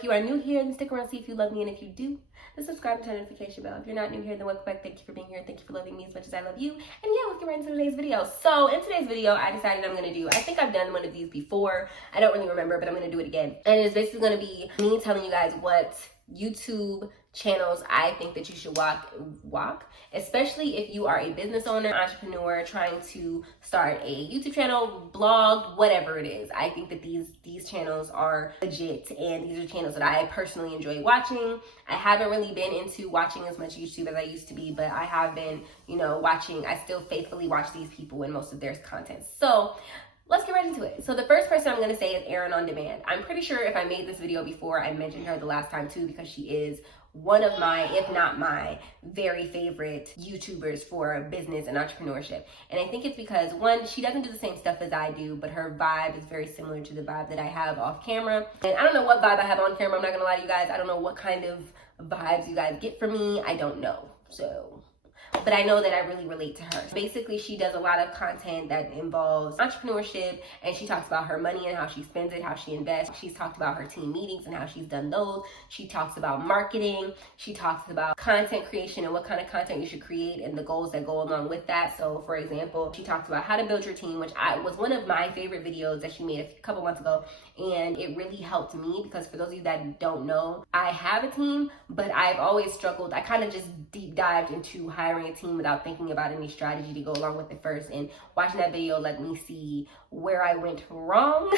if you are new here, then stick around, see if you love me, and if you do, then subscribe and turn the notification bell. If you're not new here, then welcome back. Thank you for being here. Thank you for loving me as much as I love you. And yeah, let's get right into today's video. So in today's video, I decided I'm going to do, I think I've done one of these before. I don't really remember, but I'm going to do it again. And it's basically going to be me telling you guys what YouTube channels I think that you should walk, especially if you are a business owner, entrepreneur, trying to start a YouTube channel, blog, whatever it is. I think that these channels are legit, and these are channels that I personally enjoy watching. I haven't really been into watching as much YouTube as I used to be, but I have been, watching. I still faithfully watch these people and most of their content. So let's get right into it. So the first person I'm going to say is Erin on Demand. I'm pretty sure if I made this video before, I mentioned her the last time too, because she is one of my, if not my, very favorite YouTubers for business and entrepreneurship. And I think it's because, one, she doesn't do the same stuff as I do, but her vibe is very similar to the vibe that I have off camera. And I don't know what vibe I have on camera. I'm not going to lie to you guys. I don't know what kind of vibes you guys get from me. I don't know. But I know that I really relate to her. Basically, she does a lot of content that involves entrepreneurship, and she talks about her money and how she spends it, how she invests. She's talked about her team meetings and how she's done those. She talks about marketing. She talks about content creation and what kind of content you should create and the goals that go along with that. So for example, she talks about how to build your team, which was one of my favorite videos that she made a couple months ago. And it really helped me because, for those of you that don't know, I have a team, but I've always struggled. I kind of just deep dived into hiring a team without thinking about any strategy to go along with it first. And watching that video let me see where I went wrong.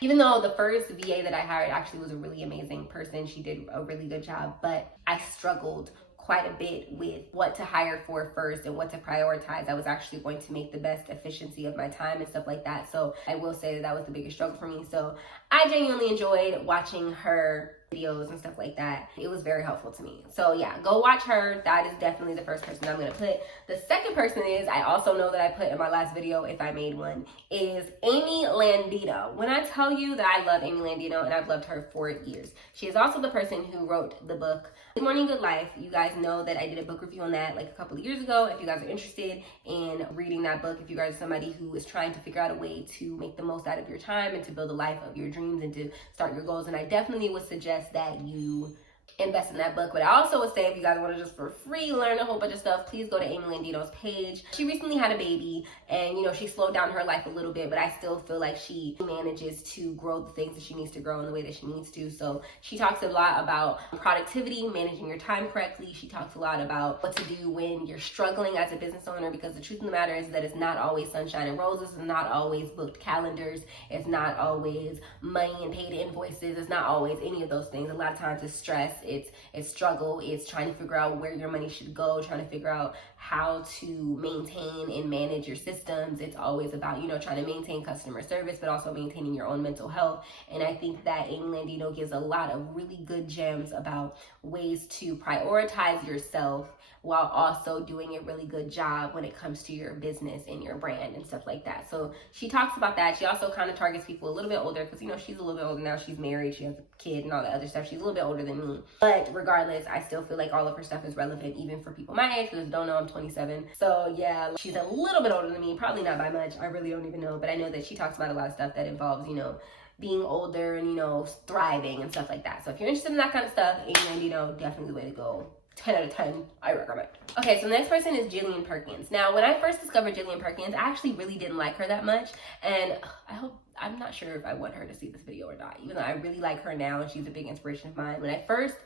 Even though the first VA that I hired actually was a really amazing person. She did a really good job, but I struggled quite a bit with what to hire for first and what to prioritize. I was actually going to make the best efficiency of my time and stuff like that. So I will say that was the biggest struggle for me. So I genuinely enjoyed watching her videos and stuff like that. It was very helpful to me. So yeah, go watch her. That is definitely the first person I'm going to put. The second person is, I also know that I put in my last video, if I made one, is Amy Landito. When I tell you that I love Amy Landito, and I've loved her for years. She is also the person who wrote the book Good Morning, Good Life. You guys know that I did a book review on that like a couple of years ago. If you guys are interested in reading that book, if you guys are somebody who is trying to figure out a way to make the most out of your time and to build a life of your dreams and to start your goals, and I definitely would suggest that you invest in that book. But I also would say, if you guys want to just for free learn a whole bunch of stuff, please go to Amy Landito's page. She recently had a baby, and she slowed down her life a little bit, but I still feel like she manages to grow the things that she needs to grow in the way that she needs to. So she talks a lot about productivity, managing your time correctly. She talks a lot about what to do when you're struggling as a business owner, because the truth of the matter is that it's not always sunshine and roses. It's not always booked calendars. It's not always money and paid invoices. It's not always any of those things. A lot of times it's stress. It's struggle. It's trying to figure out where your money should go, trying to figure out how to maintain and manage your systems. It's always about, trying to maintain customer service, but also maintaining your own mental health. And I think that Amy Landito gives a lot of really good gems about ways to prioritize yourself while also doing a really good job when it comes to your business and your brand and stuff like that. So she talks about that. She also kind of targets people a little bit older because, she's a little bit older now. She's married. She has a kid and all that other stuff. She's a little bit older than me. But regardless, I still feel like all of her stuff is relevant even for people my age. Because don't know, I'm 27. So yeah, she's a little bit older than me. Probably not by much. I really don't even know. But I know that she talks about a lot of stuff that involves, being older and, thriving and stuff like that. So if you're interested in that kind of stuff, Amy Landito, definitely the way to go. 10 out of 10, I recommend. Okay, so the next person is Jillian Perkins. Now, when I first discovered Jillian Perkins, I actually really didn't like her that much. And I'm not sure if I want her to see this video or not, even though I really like her now and she's a big inspiration of mine. When I first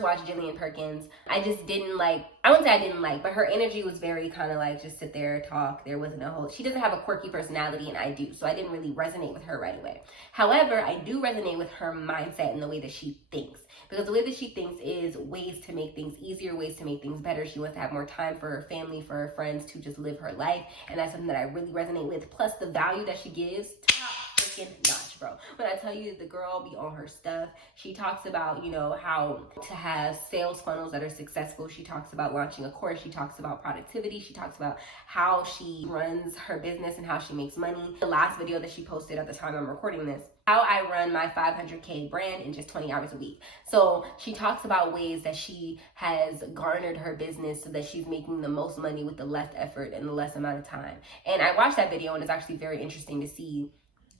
watched Jillian Perkins, I just didn't like, I wouldn't say I didn't like, but her energy was very kind of like just sit there, talk. There wasn't she doesn't have a quirky personality, and I do. So I didn't really resonate with her right away. However, I do resonate with her mindset and the way that she thinks. Because the way that she thinks is ways to make things easier, ways to make things better. She wants to have more time for her family, for her friends, to just live her life. And that's something that I really resonate with. Plus the value that she gives, top freaking notch, bro. When I tell you, the girl be on her stuff. She talks about, how to have sales funnels that are successful. She talks about launching a course. She talks about productivity. She talks about how she runs her business and how she makes money. The last video that she posted at the time I'm recording this, how I run my 500K brand in just 20 hours a week. So she talks about ways that she has garnered her business so that she's making the most money with the less effort and the less amount of time. And I watched that video, and it's actually very interesting to see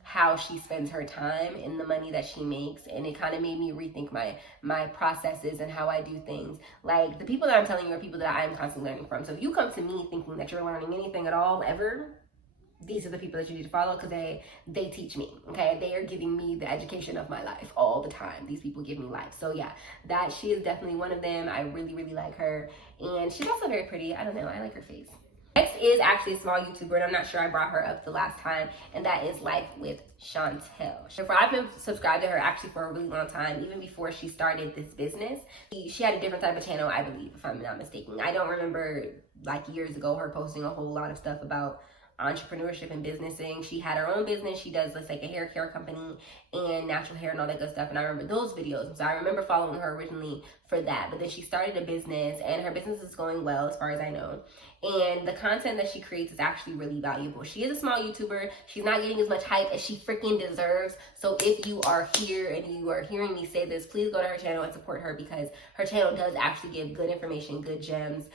how she spends her time and the money that she makes, and it kind of made me rethink my processes and how I do things. Like, the people that I'm telling you are people that I am constantly learning from. So if you come to me thinking that you're learning anything at all ever, these are the people that you need to follow, because they teach me, okay? They are giving me the education of my life all the time. These people give me life. So yeah, she is definitely one of them. I really, really like her. And she's also very pretty. I don't know, I like her face. Next is actually a small YouTuber, and I'm not sure I brought her up the last time, and that is Life with Chantelle. I've been subscribed to her actually for a really long time, even before she started this business. She had a different type of channel, I believe, if I'm not mistaken. I don't remember, like, years ago her posting a whole lot of stuff about entrepreneurship and businessing. She had her own business. She does like a hair care company and natural hair and all that good stuff, and I remember those videos. So I remember following her originally for that, but then she started a business, and her business is going well as far as I know, and the content that she creates is actually really valuable. She is a small YouTuber. She's not getting as much hype as she freaking deserves. So if you are here and you are hearing me say this, please go to her channel and support her, because her channel does actually give good information, good gems.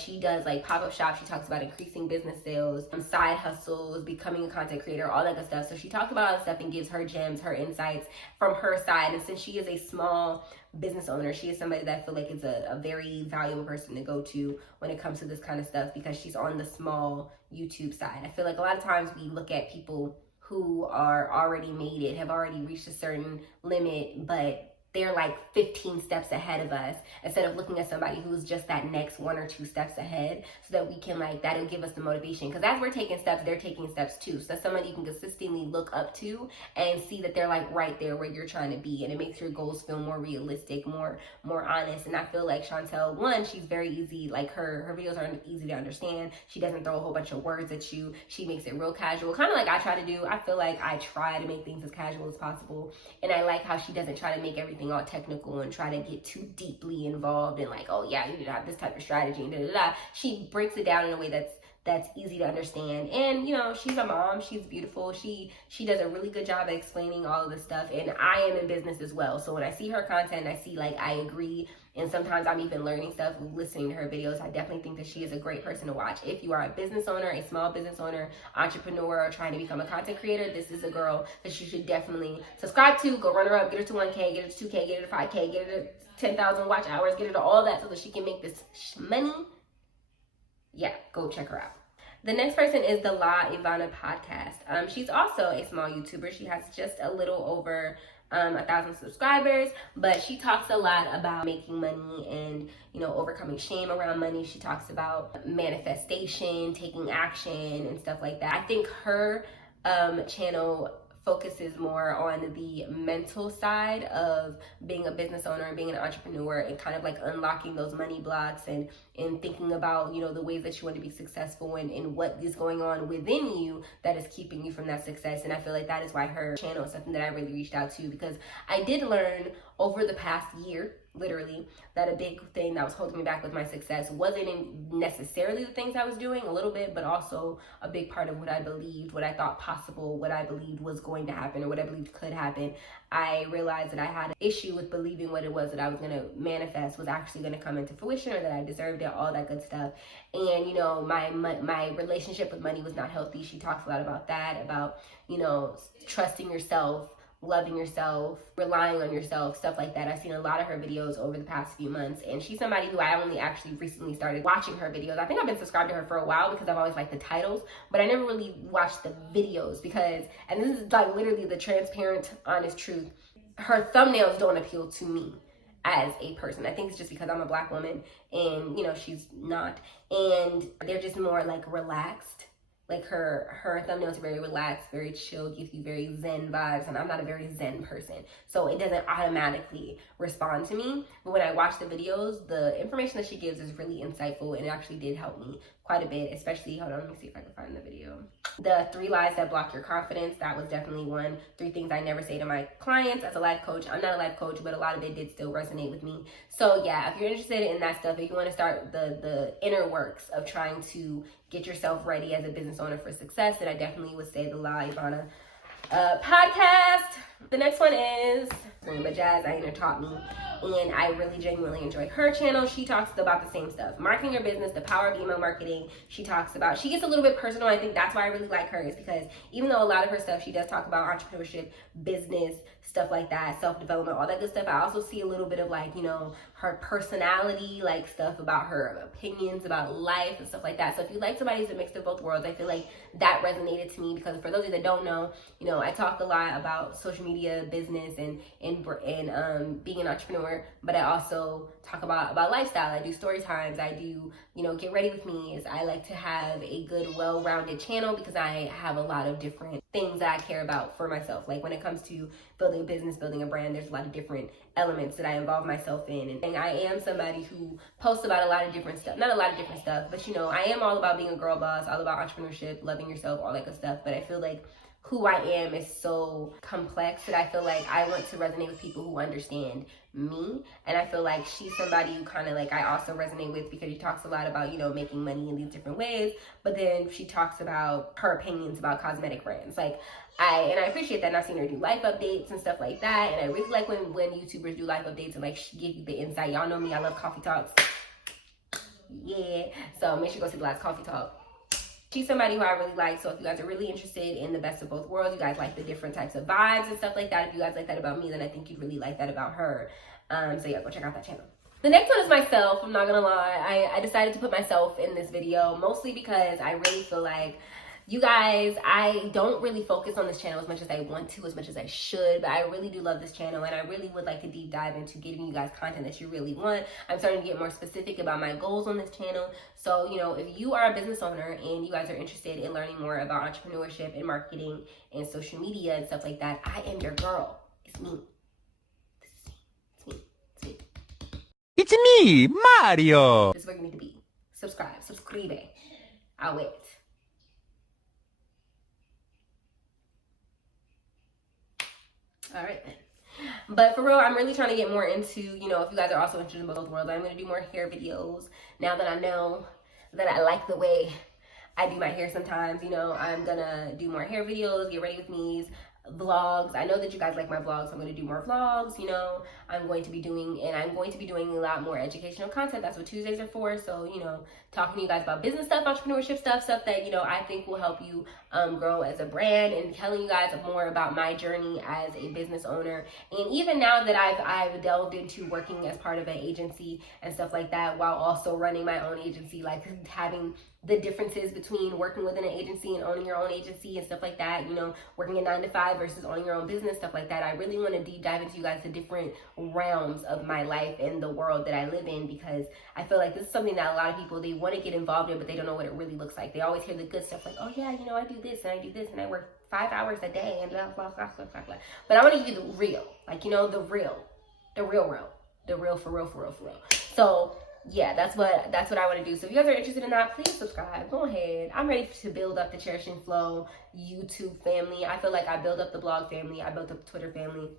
She does like pop-up shops. She talks about increasing business sales, side hustles, becoming a content creator, all that good stuff. So she talks about all that stuff and gives her gems, her insights from her side. And since she is a small business owner, she is somebody that I feel like is a very valuable person to go to when it comes to this kind of stuff, because she's on the small YouTube side. I feel like a lot of times we look at people who are already made it, have already reached a certain limit, but they're like 15 steps ahead of us, instead of looking at somebody who's just that next 1 or 2 steps ahead, so that we can, like, that'll give us the motivation. Because as we're taking steps, they're taking steps too. So that's somebody you can consistently look up to and see that they're like right there where you're trying to be, and it makes your goals feel more realistic, more honest. And I feel like Chantelle, one, she's very easy, like her videos are easy to understand. She doesn't throw a whole bunch of words at you. She makes it real casual, kind of like I try to do. I feel like I try to make things as casual as possible, and I like how she doesn't try to make everything all technical and try to get too deeply involved in, like, oh yeah, you need to have this type of strategy and da da da. She breaks it down in a way that's easy to understand. And you know, she's a mom, she's beautiful, she does a really good job at explaining all of this stuff. And I am in business as well, so when I see her content, I see, like, I agree, and sometimes I'm even learning stuff listening to her videos. I definitely think that she is a great person to watch. If you are a business owner, a small business owner, entrepreneur, or trying to become a content creator, this is a girl that you should definitely subscribe to. Go run her up, get her to 1K, get her to 2K, get her to 5K, get her to 10,000 watch hours, get her to all that, so that she can make this money. Yeah, go check her out. The next person is the Ivana Podcast. She's also a small YouTuber. She has just a little over 1,000 subscribers, but she talks a lot about making money and, you know, overcoming shame around money. She talks about manifestation, taking action, and stuff like that. I think her channel focuses more on the mental side of being a business owner and being an entrepreneur, and kind of like unlocking those money blocks and thinking about, you know, the ways that you want to be successful and what is going on within you that is keeping you from that success. And I feel like that is why her channel is something that I really reached out to, because I did learn over the past year, literally, that a big thing that was holding me back with my success wasn't necessarily the things I was doing, a little bit, but also a big part of what I believed, what I thought possible, what I believed was going to happen, or what I believed could happen. I realized that I had an issue with believing what it was that I was going to manifest was actually going to come into fruition, or that I deserved it, all that good stuff. And, you know, my relationship with money was not healthy. She talks a lot about that, about, you know, trusting yourself, loving yourself, relying on yourself, stuff like that. I've seen a lot of her videos over the past few months, and she's somebody who I only actually recently started watching her videos. I think I've been subscribed to her for a while because I've always liked the titles, but I never really watched the videos because, and this is like literally the transparent, honest truth, her thumbnails don't appeal to me as a person. I think it's just because I'm a Black woman and, you know, she's not, and they're just more like relaxed. Like her thumbnails are very relaxed, very chill, gives you very zen vibes, and I'm not a very zen person, so it doesn't automatically respond to me. But when I watch the videos, the information that she gives is really insightful, and it actually did help me quite a bit, especially, hold on, let me see if I can find the video. The 3 lies that block your confidence, that was definitely one. 3 things I never say to my clients as a life coach. I'm not a life coach, but a lot of it did still resonate with me. So yeah, if you're interested in that stuff, if you want to start the inner works of trying to get yourself ready as a business owner for success, then I definitely would say the Ivana Podcast. The next one is but Jazz Aina taught me, and I really genuinely enjoy her channel. She talks about the same stuff, marketing your business, the power of email marketing. She talks about, she gets a little bit personal. I think that's why I really like her, is because even though a lot of her stuff, she does talk about entrepreneurship, business, stuff like that, self-development, all that good stuff, I also see a little bit of like, you know, her personality, like stuff about her opinions about life and stuff like that. So if you like somebody who's a mix of both worlds, I feel like that resonated to me, because for those of you that don't know, you know, I talk a lot about social media, business, and being an entrepreneur, but I also talk about lifestyle. I do story times. I do, you know, get ready with me. Is I like to have a good, well-rounded channel, because I have a lot of different things that I care about for myself. Like when it comes to building a business, building a brand, there's a lot of different elements that I involve myself in. And I am somebody who posts about a lot of different stuff. Not a lot of different stuff, but you know, I am all about being a girl boss, all about entrepreneurship, loving yourself, all that good stuff. But I feel like who I am is so complex that I feel like I want to resonate with people who understand me. And I feel like she's somebody who kind of like I also resonate with, because she talks a lot about, you know, making money in these different ways, but then she talks about her opinions about cosmetic brands. Like I appreciate that, and I've seen her do life updates and stuff like that. And I really like when YouTubers do life updates and like give you the insight. Y'all know me, I love coffee talks. Yeah, so make sure you go see the last coffee talk. She's somebody who I really like. So if you guys are really interested in the best of both worlds, you guys like the different types of vibes and stuff like that, if you guys like that about me, then I think you'd really like that about her. So yeah, go check out that channel. The next one is myself. I'm not gonna lie, I decided to put myself in this video mostly because I really feel like, you guys, I don't really focus on this channel as much as I want to, as much as I should, but I really do love this channel, and I really would like to deep dive into giving you guys content that you really want. I'm starting to get more specific about my goals on this channel. So, you know, if you are a business owner and you guys are interested in learning more about entrepreneurship and marketing and social media and stuff like that, I am your girl. It's me. This is me. It's me. It's me, Mario. This is where you need to be. Subscribe. I'll wait. All right. But for real, I'm really trying to get more into, you know, if you guys are also interested in both worlds, I'm going to do more hair videos now that I know that I like the way I do my hair sometimes. You know, I'm going to do more hair videos, get ready with me's, vlogs. I know that you guys like my vlogs, so I'm going to do more vlogs. You know, I'm going to be doing a lot more educational content. That's what Tuesdays are for. So, you know, talking to you guys about business stuff, entrepreneurship stuff that, you know, I think will help you grow as a brand, and telling you guys more about my journey as a business owner. And even now that I've delved into working as part of an agency and stuff like that, while also running my own agency, like having the differences between working within an agency and owning your own agency and stuff like that, you know, working a 9-to-5 versus owning your own business, stuff like that. I really want to deep dive into you guys the different realms of my life and the world that I live in, because I feel like this is something that a lot of people, they want to get involved in, but they don't know what it really looks like. They always hear the good stuff, like, oh yeah, you know, I do this and I do this and I work 5 hours a day and blah, blah, blah, blah, blah, blah. But I want to give you the real, like, you know, the real for real. So yeah, that's what I want to do. So if you guys are interested in that, please subscribe. Go ahead. I'm ready to build up the Cherishing Flow YouTube family. I feel like I built up the blog family. I built up the Twitter family.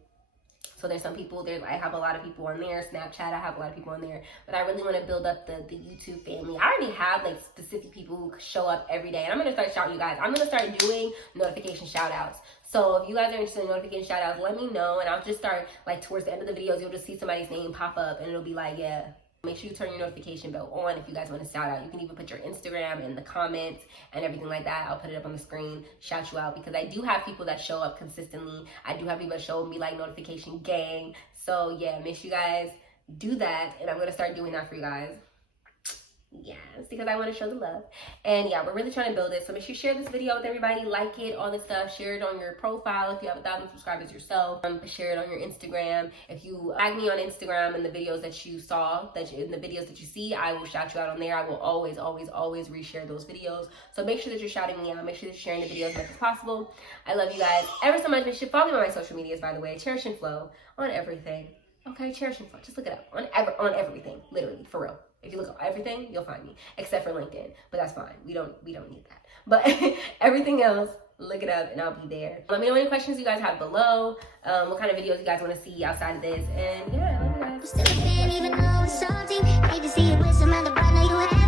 So there's some people there. I have a lot of people on there. Snapchat, I have a lot of people on there. But I really want to build up the YouTube family. I already have like specific people who show up every day. And I'm going to start shouting you guys. I'm going to start doing notification shout outs. So if you guys are interested in notification shout outs, let me know. And I'll just start like towards the end of the videos, you'll just see somebody's name pop up and it'll be like, yeah. Make sure you turn your notification bell on if you guys want to shout out. You can even put your Instagram in the comments and everything like that. I'll put it up on the screen, shout you out, because I do have people that show up consistently. I do have people that show me like notification gang. So yeah, make sure you guys do that, and I'm going to start doing that for you guys. Yes, because I want to show the love. And yeah, we're really trying to build it. So make sure you share this video with everybody, like it, all this stuff. Share it on your profile if you have 1,000 subscribers yourself. Share it on your Instagram. If you tag me on Instagram in the videos that you saw, in the videos that you see, I will shout you out on there. I will always reshare those videos. So make sure that you're shouting me out. Make sure that you're sharing the videos as much as possible. I love you guys ever so much. Make sure you follow me on my social medias, by the way. Cherishing Flow on everything. Okay, Cherishing Flow. Just look it up on everything, literally, for real. If you look at everything, you'll find me, except for LinkedIn. But that's fine. We don't need that. But everything else, look it up and I'll be there. Let me know any questions you guys have below. What kind of videos you guys want to see outside of this. And yeah, I love you guys.